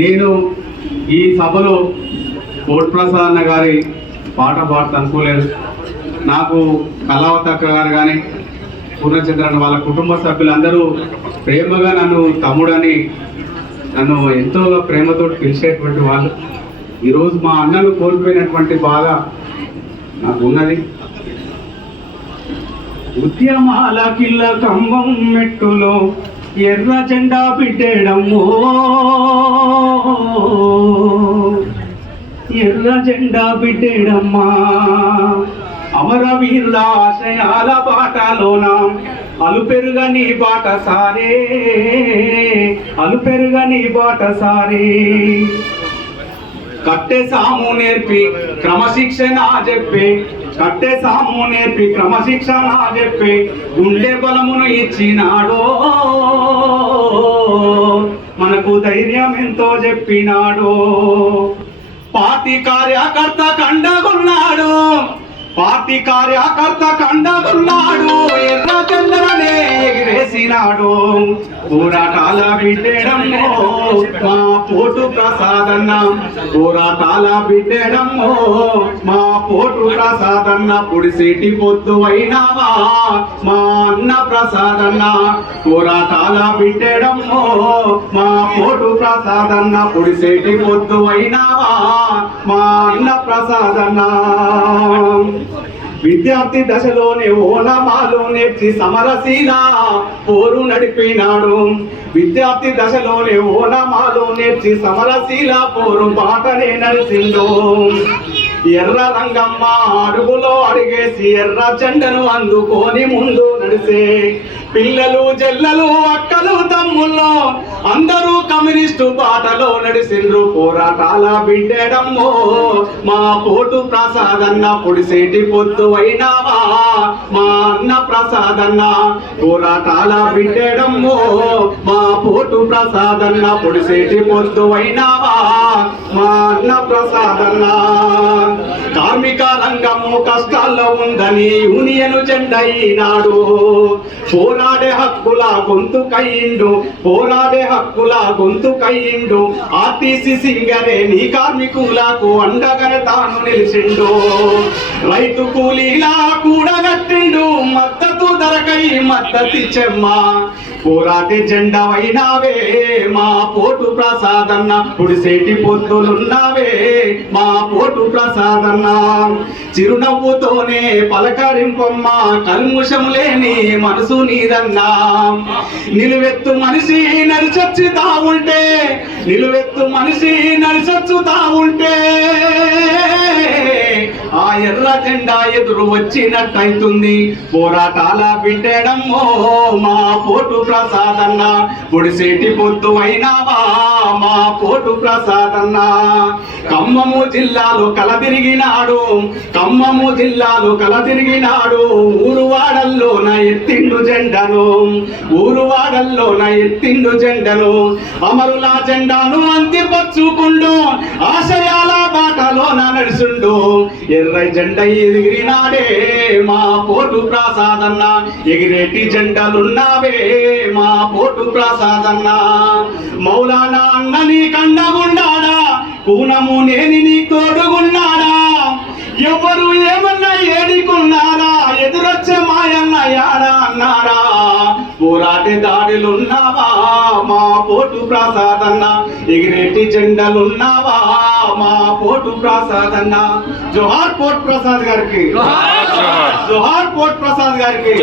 నేను ఈ సభలో కోట్ ప్రసాదన్న అన్న గారి పాట పాడుతూ అనుకోలేదు. నాకు కళావతక్క గారు కానీ పూర్ణచంద్రన్ వాళ్ళ కుటుంబ సభ్యులందరూ ప్రేమగా నన్ను తమ్ముడని నన్ను ఎంతో ప్రేమతో పిలిచేటువంటి వాళ్ళు. ఈరోజు మా అన్నను కోల్పోయినటువంటి బాధ నాకు ఉన్నది ఉద్యమాల కిల్ల కంబం మెట్టులో ఎర్ర జెండా బిడ్డేడమ్మో. ఎర్ర జెండా బిడ్డేడమ్మా. అమరవీరుల ఆశయాల బాటలోన అలుపెరుగని బాట సారే. అలుపెరుగని బాట సారే. కట్టె సాము నేర్పి క్రమశిక్షణ చెప్పి కట్టేశాము సాము నేర్పి క్రమశిక్షణ చెప్పి గుండె బలమును ఇచ్చినాడో. మనకు ధైర్యం ఎంతో చెప్పినాడో. పార్టీ కార్యకర్త కండగున్నాడు. పార్టీ కార్యకర్త కండగున్నాడు. ఎర్ర చంద్రనే చేసినాడు. పోరాటాల బిడ్డేడమ్మో మా పోటు ప్రసాదన్న. పోరాటాల బిడ్డేడమ్మో మా పోటు ప్రసాదన్న. పొడిసేటి పొద్దు అయినావా? మా అన్న ప్రసాదన్న. పోరాటాల బిడ్డేడమ్మో మా పోటు ప్రసాదన్న. పొడిసేటి పొద్దు అయినావా? మా అన్న ప్రసాదన్న. విద్యార్థి దశలోనే ఓనమాలు నేర్చి సమరశీల పోరు నడిపినాడు. విద్యార్థి దశలోనే ఓనమాలు నేర్చి సమరశీల పోరు పాటనే నడిచిండు. ఎర్ర రంగమ్మ అడుగులో అడిగేసి ఎర్ర చెండను అందుకొని ముందు నడిసే. పిల్లలు జల్లలు అక్కలు బాటలో నడిసిండ్రు పోరాటాల బిడ్డేడమ్మో. మా పోటు ప్రసాదన్న పొడిసేటి పొద్దు అయినావా? మా అన్న ప్రసాదన్న పోరాటాల బిడ్డేడమ్మో. మా పోటు ప్రసాదన్న పొడిసేటి పొత్తు అయినావా? మా అన్న ప్రసాదన్న. కార్మిక రంగము కష్టాల్లో ఉందని యూనియన్ జెండా పోరాడే హక్కుల గొంతు కయ్యిండు పోరాడే హక్కుల గొంతు కయ్యిండు ఆర్టీసీ సింగరే నీ కార్మికులకు అండగా తాను నిలిచిండు. రైతు కూలీలా కూడగట్టిండు మద్దతు ధరకై మద్దతిచ్చమ్మా. పోరాటి జెండవైనావే మా పోటు ప్రసాదన్న. పుడిసేటి పొత్తులున్నావే మా పోటు ప్రసాదన్న. చిరునవ్వుతోనే పలకరింపమ్మ కల్ముషం లేని మనసు నీదన్నా. నిలువెత్తు మనిషి నరిచొచ్చుతా ఉంటే నిలువెత్తు మనిషి నరిచొచ్చుతా ఉంటే. ఆ ఎర్ర జెండా ఎదురు వచ్చినట్టయితుంది. పోరాటాల బిడ్డేడమ్మో మా పోటు ప్రసాదన్న. పొడిసేటి పొద్దు అయినావా మా పోటు ప్రసాదన్న. ఖమ్మము జిల్లాలో కలదిరిగినాడు ఖమ్మము జిల్లాలో కలదిరిగినాడు ఊరువాడల్లో నా ఎత్తిండు జెండను ఊరువాడల్లోన నా ఎత్తిండు జెండను. అమరుల జెండాను అంతిపచ్చు ఎర్ర జెండ ఎగిరినాడే మా పోటు ప్రసాదన్న. ఎగిరేటి జెండలున్నావే మా పోటు ప్రసాదన్న. మౌలానా అన్న నీ కండగుండాడా కూనము నేని నీ తోడుగున్నాడా? ఎవరు ఏమన్నా ఏడికున్నారా? ఎదురొచ్చే మాయన్న యాడా అన్నారా పోరాటి దాడిలున్నావా? మా పోటు ప్రసాదన్న ఎగిరేటి జెండలున్నావా? మా పోటు ప్రసాదన్న జోహార్ పోట్ ప్రసాద్ గారికి. జోహార్ పోట్ ప్రసాద్ గారికి.